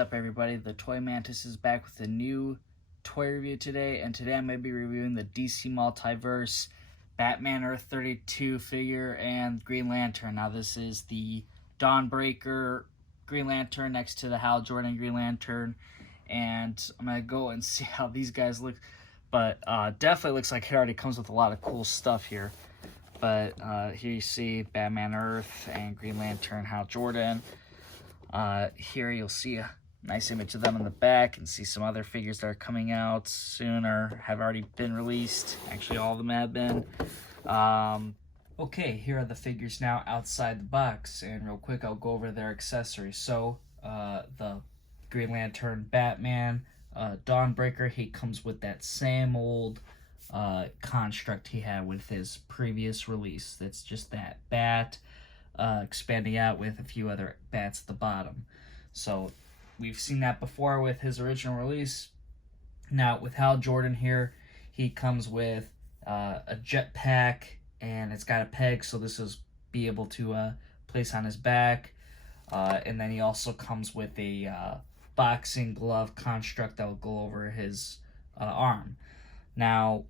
up, everybody? The Toy Mantis is back with a new toy review today, and today I'm going to be reviewing the DC Multiverse Batman Earth 32 figure and Green Lantern. Now this is the Dawnbreaker Green Lantern next to the Hal Jordan Green Lantern, and I'm going to go and see how these guys look, but definitely looks like it already comes with a lot of cool stuff here. But here you see Batman Earth and Green Lantern Hal Jordan. Here you'll see a nice image of them in the back and see some other figures that are coming out soon or have already been released. Actually, all of them have been. Okay, here are the figures now outside the box, and real quick I'll go over their accessories. So the Green Lantern Batman Dawnbreaker, he comes with that same old construct he had with his previous release. That's just that bat expanding out with a few other bats at the bottom. So we've seen that before with his original release. Now with Hal Jordan here, he comes with a jetpack, and it's got a peg, so this is be able to place on his back. And then he also comes with a boxing glove construct that will go over his arm. Now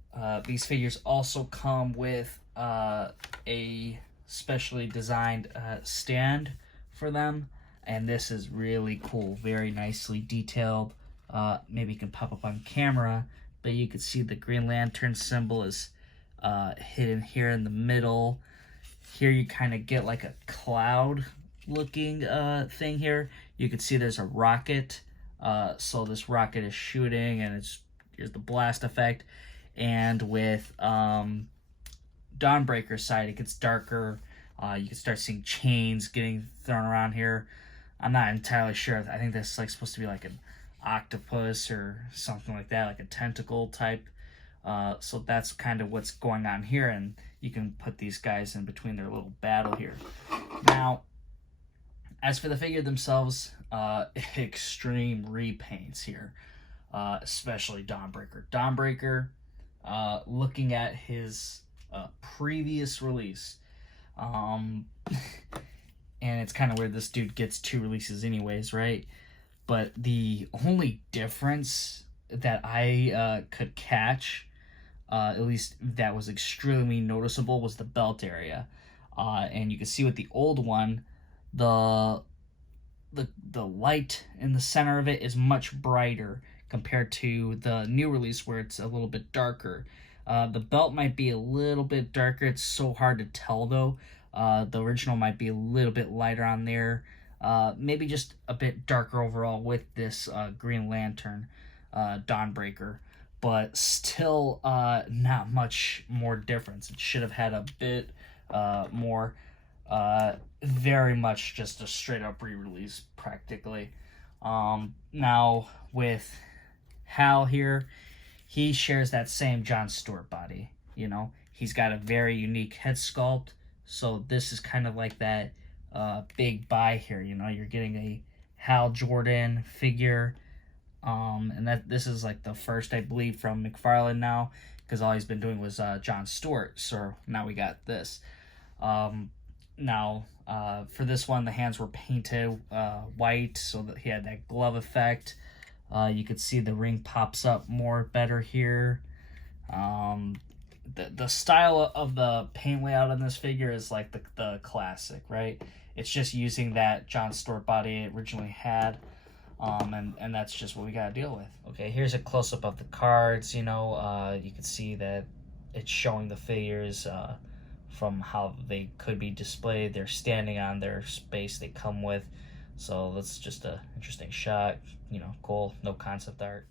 these figures also come with a specially designed stand for them, and this is really cool, very nicely detailed. Maybe you can pop up on camera, but you can see the Green Lantern symbol is hidden here in the middle. Here you kind of get like a cloud looking thing here. You can see there's a rocket, so this rocket is shooting, and here's the blast effect. And with Dawnbreaker's side, it gets darker. You can start seeing chains getting thrown around here. I'm not entirely sure. I think that's like supposed to be like an octopus or something like that, like a tentacle type. So that's kind of what's going on here, and you can put these guys in between their little battle here. Now, as for the figure themselves, extreme repaints here, especially Dawnbreaker. Dawnbreaker, looking at his previous release, and it's kind of weird, this dude gets 2 releases anyways, right? But the only difference that I could catch, at least that was extremely noticeable, was the belt area. And you can see with the old one, the light in the center of it is much brighter compared to the new release where it's a little bit darker. The belt might be a little bit darker. It's so hard to tell though. The original might be a little bit lighter on there. Maybe just a bit darker overall with this Green Lantern Dawnbreaker. But still not much more difference. It should have had a bit more. Very much just a straight up re-release practically. Now with Hal here, he shares that same John Stewart body. You know, he's got a very unique head sculpt, so this is kind of like that big buy here. You know, you're getting a Hal Jordan figure, and that this is like the first, I believe, from McFarlane now, because all he's been doing was John Stewart. So now we got this. Now for this one, the hands were painted white, so that he had that glove effect. You could see the ring pops up more better here. The style of the paint layout on this figure is like the classic, right? It's just using that John Stewart body it originally had, and that's just what we gotta deal with. Okay, here's a close-up of the cards. You know, you can see that it's showing the figures from how they could be displayed. They're standing on their space they come with. So that's just a interesting shot, you know, cool, no concept art.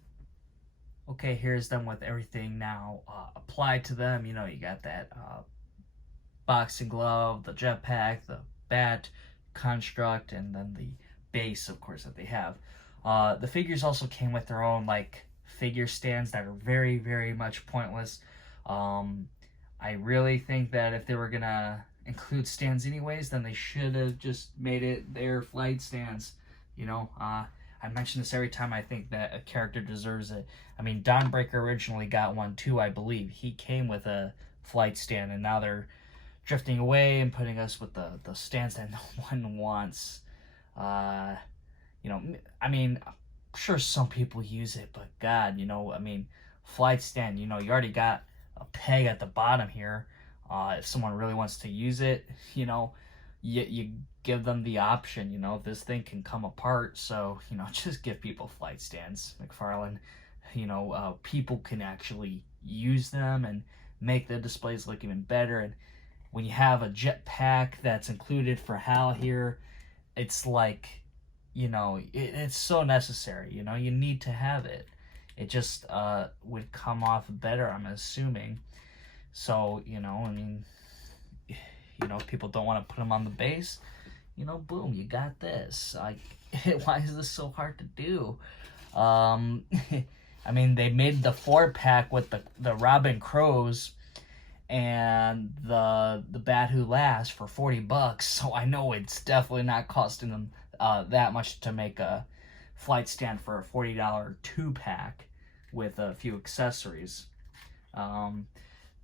Okay, here's them with everything now applied to them. You know, you got that boxing glove, the jetpack, the bat construct, and then the base, of course, that they have. The figures also came with their own, like, figure stands that are very, very much pointless. I really think that if they were gonna include stands anyways, then they should have just made it their flight stands. You know, I mention this every time I think that a character deserves it. I mean, Dawnbreaker originally got one too, I believe. He came with a flight stand, and now they're drifting away and putting us with the stands that no one wants. You know, I mean, I'm sure some people use it, but God, I mean, flight stand, you already got a peg at the bottom here. If someone really wants to use it, you give them the option. This thing can come apart, so just give people flight stands, McFarlane. People can actually use them and make the displays look even better. And when you have a jetpack that's included for Hal here, it's like, it's so necessary. You need to have it. It just would come off better, I'm assuming. So, I mean, if people don't want to put them on the base, boom, you got this. Like, why is this so hard to do? I mean, they made the 4-pack with the Robin Crows and the Bat Who Laughs for $40, so I know it's definitely not costing them that much to make a flight stand for a $40 2-pack with a few accessories.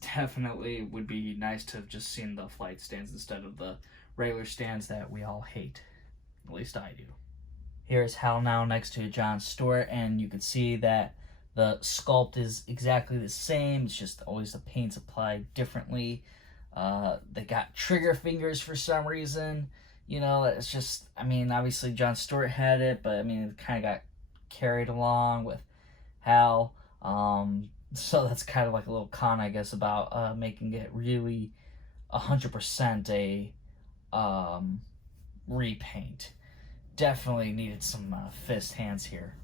Definitely would be nice to have just seen the flight stands instead of the regular stands that we all hate. At least I do. Here's Hal now next to John Stewart, and you can see that the sculpt is exactly the same. It's just always the paint's applied differently. They got trigger fingers for some reason. It's just, I mean, obviously John Stewart had it, but I mean, it kind of got carried along with Hal. So that's kind of like a little con, I guess, about making it really 100% a repaint. Definitely needed some fist hands here.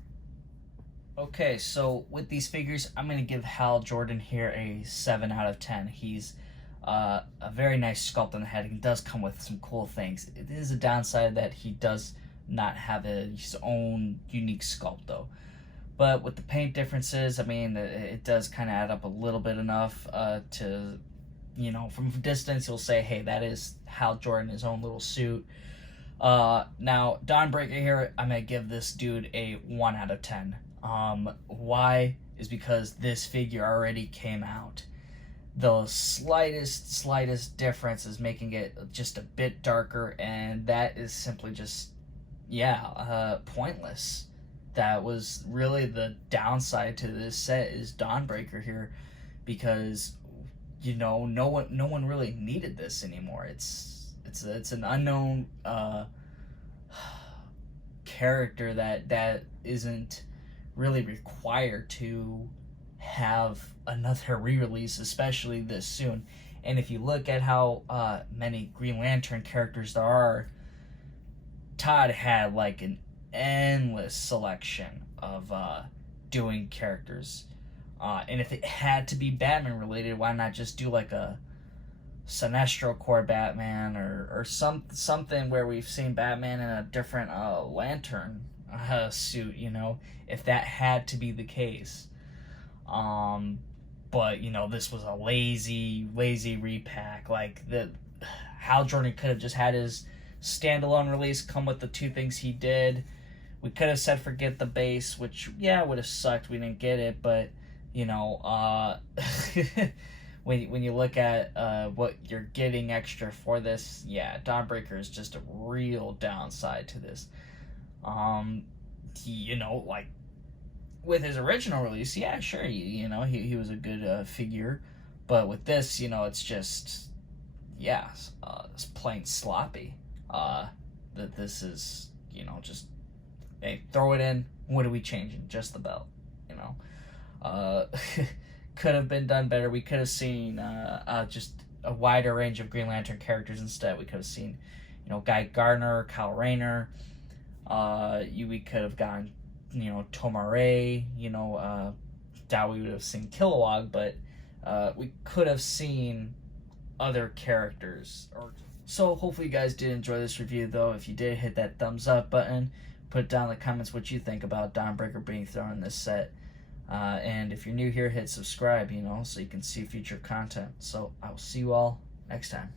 Okay, so with these figures, I'm going to give Hal Jordan here a 7 out of 10. He's a very nice sculpt on the head. He does come with some cool things. It is a downside that he does not have his own unique sculpt, though. But with the paint differences, I mean, it does kind of add up a little bit enough to, from a distance, you'll say, hey, that is Hal Jordan, his own little suit. Now, Dawnbreaker here, I'm going to give this dude a 1 out of 10. Why? Is because this figure already came out. The slightest difference is making it just a bit darker, and that is simply just, pointless. That was really the downside to this set, is Dawnbreaker here, because no one really needed this anymore. It's an unknown character that isn't really required to have another re-release, especially this soon. And if you look at how many Green Lantern characters there are, Todd had like an endless selection of doing characters. And if it had to be Batman related, why not just do like a Sinestro Corps Batman or something where we've seen Batman in a different lantern suit, if that had to be the case. But this was a lazy repack. Like, Hal Jordan could have just had his standalone release come with the 2 things he did. We could have said forget the base, which would have sucked. We didn't get it, but when you look at what you're getting extra for this, Dawnbreaker is just a real downside to this. Like with his original release, sure, he was a good figure, but with this, it's just, it's plain sloppy. That this is, just, hey, throw it in. What are we changing? Just the belt, could have been done better. We could have seen just a wider range of Green Lantern characters instead. We could have seen, Guy Gardner, Kyle Rayner. We could have gone, Tomare. Doubt we would have seen Kilowog, but we could have seen other characters. So hopefully you guys did enjoy this review, though. If you did, hit that thumbs up button. Put down in the comments what you think about Dawnbreaker being thrown in this set. And if you're new here, hit subscribe, so you can see future content. So I will see you all next time.